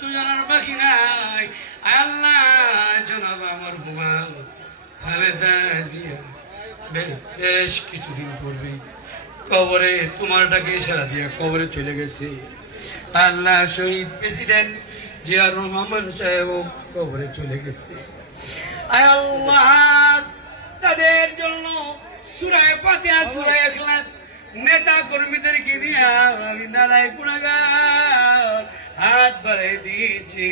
তো জানার বাকি নাই। আল্লাহ জনাব আমার হুমা খালেদা জিয়া বেশ কিছুদিন পূর্বে কবরে তোমার ডাকে ইশারা দিয়া কবরে চলে গেছে। আল্লাহ শহীদ প্রেসিডেন্ট জিয়া রহমান সাহেব কবরে চলে গেছে। আল্লাহ তাদের জন্য সূরা ফাতিহা সূরা ইখলাস নেতা কর্মীদেরকে দিয়া আমি নারায় গুনাহগার হাত বাড়াই দিয়েছি।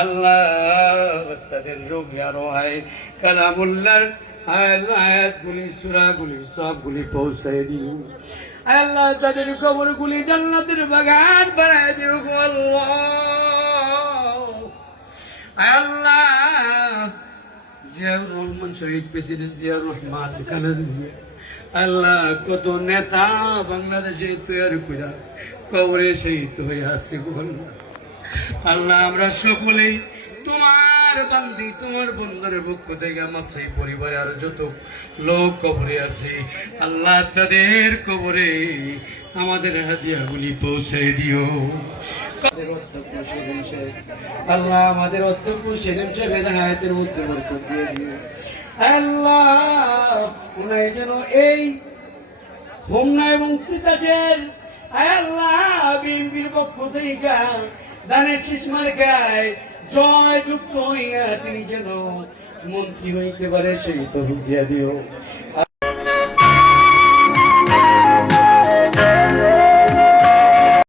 আল্লাহ তাদের রোগী আরো হয় কালামুল্লাহর আয়াতগুলি সূরাগুলি সবগুলি পৌঁছায় দিও। আল্লাহ তাদের কবরগুলি জান্নাতের বাগান বানায় দিও আল্লাহ। আল্লাহ জিয়াউর রহমান শহীদ প্রেসিডেন্ট জিয়াউর রহমান খালেদা জিয়া আল্লাহ কত নেতা বাংলাদেশে তৈরি করে কবরে শহীদ হয়ে আসছে আল্লাহ। আল্লাহ আমরা সকলেই তোমার বান্দি তোমার বন্ধুদের পক্ষ থেকে আমার সেই পরিবারে আর যত লোক কবরে আছে আল্লাহ তাদের কবরে আমাদের হাদিয়াগুলি পৌঁছে দিও। আল্লাহ আমাদের অধ্যক্ষ সেলিম সাহেবের হায়াতের মধ্যে বরকত দিয়ে দিও। আল্লাহ উনাই যেন এই হোমনা এবং তিতাসের আল্লাহ বিএনপির পক্ষ থেকে দানের শীষ মার্কায় জয় যুক্ত হইয়া তিনি যেন মন্ত্রী হইতে পারে সেই তৌফিক দিয়া দিও।